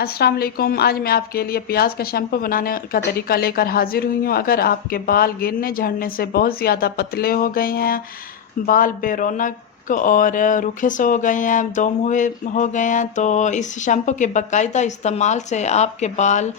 अस्सलाम वालेकुम। आज मैं आपके लिए प्याज का शैम्पू बनाने का तरीका लेकर हाजिर हुई हूँ। अगर आपके बाल गिरने झड़ने से बहुत ज़्यादा पतले हो गए हैं, बाल बेरौनक और रूखे से हो गए हैं, दम हुए हो गए हैं, तो इस शैम्पू के बाकायदा इस्तेमाल से आपके बाल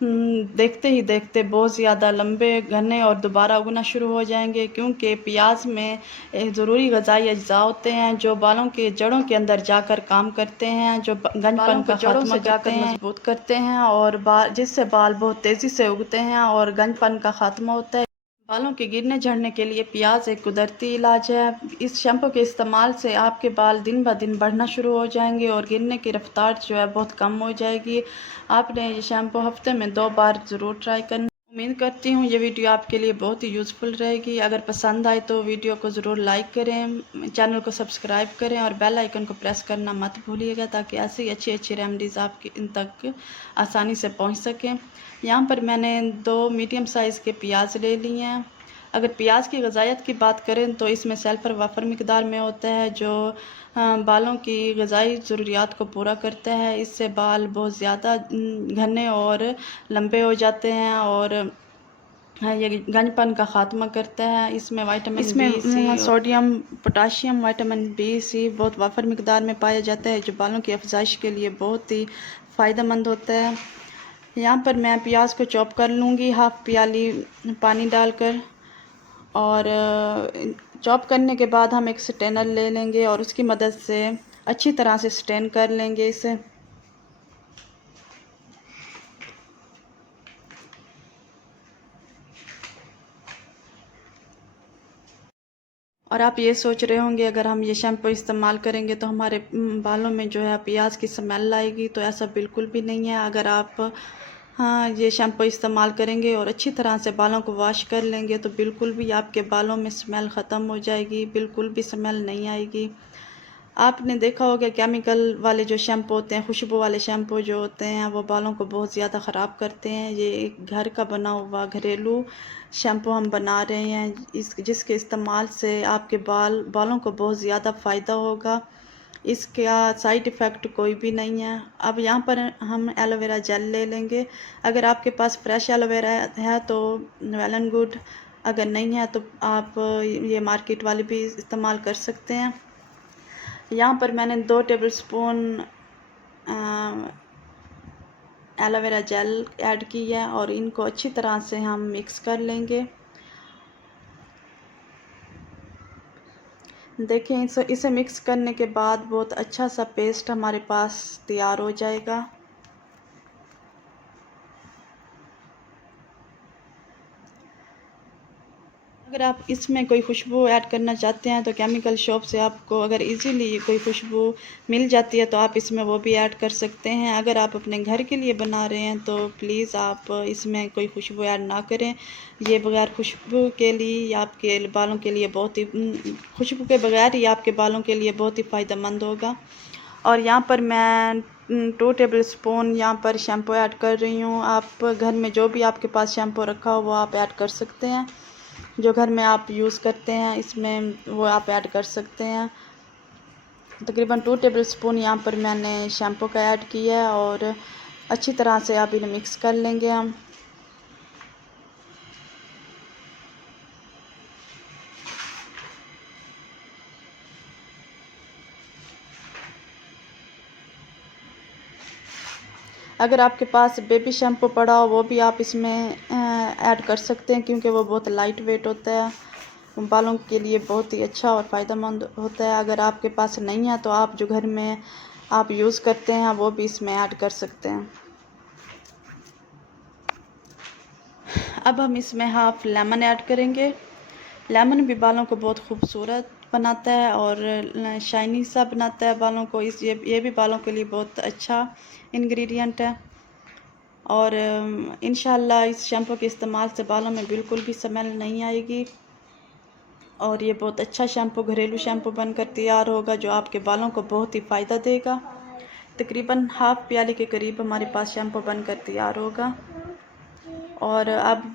देखते ही देखते बहुत ज़्यादा लंबे, घने और दोबारा उगना शुरू हो जाएंगे, क्योंकि प्याज में एक ज़रूरी ग़िज़ाई अज्जा होते हैं जो बालों के जड़ों के अंदर जाकर काम करते हैं, जो गंजपन का जड़ों से जाकर मजबूत करते हैं और बाल जिससे बाल बहुत तेज़ी से उगते हैं और गंजपन का ख़ात्मा होता है। बालों के गिरने झड़ने के लिए प्याज एक कुदरती इलाज है। इस शैम्पू के इस्तेमाल से आपके बाल दिन ब दिन बढ़ना शुरू हो जाएंगे और गिरने की रफ्तार जो है बहुत कम हो जाएगी। आपने ये शैम्पू हफ्ते में 2 बार ज़रूर ट्राई करना। उम्मीद करती हूँ ये वीडियो आपके लिए बहुत ही यूज़फुल रहेगी। अगर पसंद आए तो वीडियो को ज़रूर लाइक करें, चैनल को सब्सक्राइब करें और बेल आइकन को प्रेस करना मत भूलिएगा, ताकि ऐसी अच्छी रेमेडीज़ आपके इन तक आसानी से पहुँच सकें। यहाँ पर मैंने 2 मीडियम साइज़ के प्याज ले लिए हैं। अगर प्याज की ग़िज़ाइत की बात करें तो इसमें सल्फ़र वाफ़र मिकदार में होता है, जो बालों की ग़िज़ाई ज़रूरियात को पूरा करता है। इससे बाल बहुत ज़्यादा घने और लंबे हो जाते हैं और ये गंजपन का ख़ात्मा करता है। इसमें विटामिन बी, सी, सोडियम, पोटाशियम, विटामिन बी, सी बहुत वाफ़र मिकदार में पाया जाता है, जो बालों की अफजाइश के लिए बहुत ही फ़ायदेमंद होता है। यहाँ पर मैं प्याज को चॉप कर लूँगी हाफ़ प्याली पानी डालकर, और चॉप करने के बाद हम एक स्ट्रेनर ले लेंगे और उसकी मदद से अच्छी तरह से स्ट्रेन कर लेंगे इसे। और आप ये सोच रहे होंगे अगर हम ये शैम्पू इस्तेमाल करेंगे तो हमारे बालों में जो है प्याज की स्मेल आएगी, तो ऐसा बिल्कुल भी नहीं है। अगर आप ये शैम्पू इस्तेमाल करेंगे और अच्छी तरह से बालों को वॉश कर लेंगे तो बिल्कुल भी आपके बालों में स्मेल ख़त्म हो जाएगी, बिल्कुल भी स्मेल नहीं आएगी। आपने देखा होगा केमिकल वाले जो शैम्पू होते हैं, खुशबू वाले शैम्पू जो होते हैं, वो बालों को बहुत ज़्यादा ख़राब करते हैं। ये एक घर का बना हुआ घरेलू शैम्पू हम बना रहे हैं, जिसके इस्तेमाल से आपके बालों को बहुत ज़्यादा फ़ायदा होगा। इसका साइड इफ़ेक्ट कोई भी नहीं है। अब यहाँ पर हम एलोवेरा जेल ले लेंगे। अगर आपके पास फ्रेश एलोवेरा है तो वेल एंड गुड, अगर नहीं है तो आप ये मार्केट वाले भी इस्तेमाल कर सकते हैं। यहाँ पर मैंने 2 टेबलस्पून एलोवेरा जेल ऐड की है और इनको अच्छी तरह से हम मिक्स कर लेंगे। देखें, इसे मिक्स करने के बाद बहुत अच्छा सा पेस्ट हमारे पास तैयार हो जाएगा। अगर आप इसमें कोई खुशबू ऐड करना चाहते हैं तो केमिकल शॉप से आपको अगर इजीली कोई खुशबू मिल जाती है तो आप इसमें वो भी ऐड कर सकते हैं। अगर आप अपने घर के लिए बना रहे हैं तो प्लीज़ आप इसमें कोई खुशबू ऐड ना करें। ये बगैर खुशबू के लिए आपके बालों के लिए बहुत ही खुशबू के बगैर ही आपके बालों के लिए बहुत ही फ़ायदेमंद होगा। और यहाँ पर मैं 2 टेबलस्पून यहाँ पर शैम्पू ऐड कर रही हूँ। आप घर में जो भी आपके पास शैम्पू रखा हो वो आप ऐड कर सकते हैं, जो घर में आप यूज़ करते हैं इसमें वो आप ऐड कर सकते हैं। तकरीबन 2 टेबलस्पून यहाँ पर मैंने शैम्पू का ऐड किया है और अच्छी तरह से आप इन्हें मिक्स कर लेंगे हम। अगर आपके पास बेबी शैम्पू पड़ा हो वो भी आप इसमें ऐड कर सकते हैं, क्योंकि वो बहुत लाइट वेट होता है, बालों के लिए बहुत ही अच्छा और फ़ायदेमंद होता है। अगर आपके पास नहीं है तो आप जो घर में आप यूज़ करते हैं वो भी इसमें ऐड कर सकते हैं। अब हम इसमें हाफ़ लेमन ऐड करेंगे। लेमन भी बालों को बहुत खूबसूरत बनाता है और शाइनी सा बनाता है बालों को। ये भी बालों के लिए बहुत अच्छा इंग्रेडिएंट है और इंशाल्लाह इस शैम्पू के इस्तेमाल से बालों में बिल्कुल भी स्मेल नहीं आएगी और ये बहुत अच्छा शैम्पू घरेलू शैम्पू बनकर तैयार होगा, जो आपके बालों को बहुत ही फ़ायदा देगा। तकरीबन हाफ़ प्याली के करीब हमारे पास शैम्पू बनकर तैयार होगा। और अब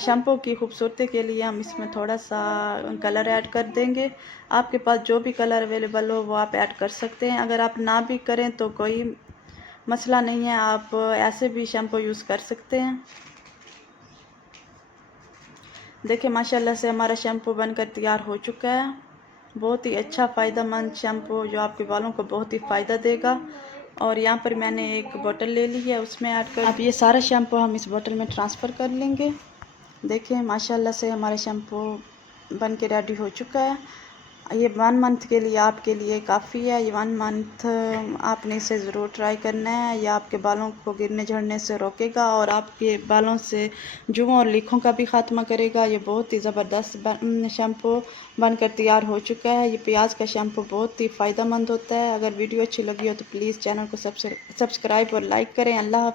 शैम्पू की खूबसूरती के लिए हम इसमें थोड़ा सा कलर ऐड कर देंगे। आपके पास जो भी कलर अवेलेबल हो वो आप ऐड कर सकते हैं। अगर आप ना भी करें तो कोई मसला नहीं है, आप ऐसे भी शैम्पू यूज़ कर सकते हैं। देखिए माशाल्लाह से हमारा शैम्पू बनकर तैयार हो चुका है। बहुत ही अच्छा फ़ायदेमंद शैम्पू जो आपके बालों को बहुत ही फ़ायदा देगा। और यहाँ पर मैंने एक बोतल ले ली है, उसमें ऐड कर अब ये सारा शैम्पू हम इस बोतल में ट्रांसफ़र कर लेंगे। देखिए माशाल्लाह से हमारा शैम्पू बन के रेडी हो चुका है। ये 1 मंथ के लिए आपके लिए काफ़ी है। ये 1 मंथ आपने इसे ज़रूर ट्राई करना है। यह आपके बालों को गिरने झड़ने से रोकेगा और आपके बालों से जुओं और लीखों का भी ख़ात्मा करेगा। ये बहुत ही ज़बरदस्त शैम्पू बनकर तैयार हो चुका है। ये प्याज का शैम्पू बहुत ही फ़ायदेमंद होता है। अगर वीडियो अच्छी लगी हो तो प्लीज़ चैनल को सब्सक्राइब और लाइक करें। अल्लाह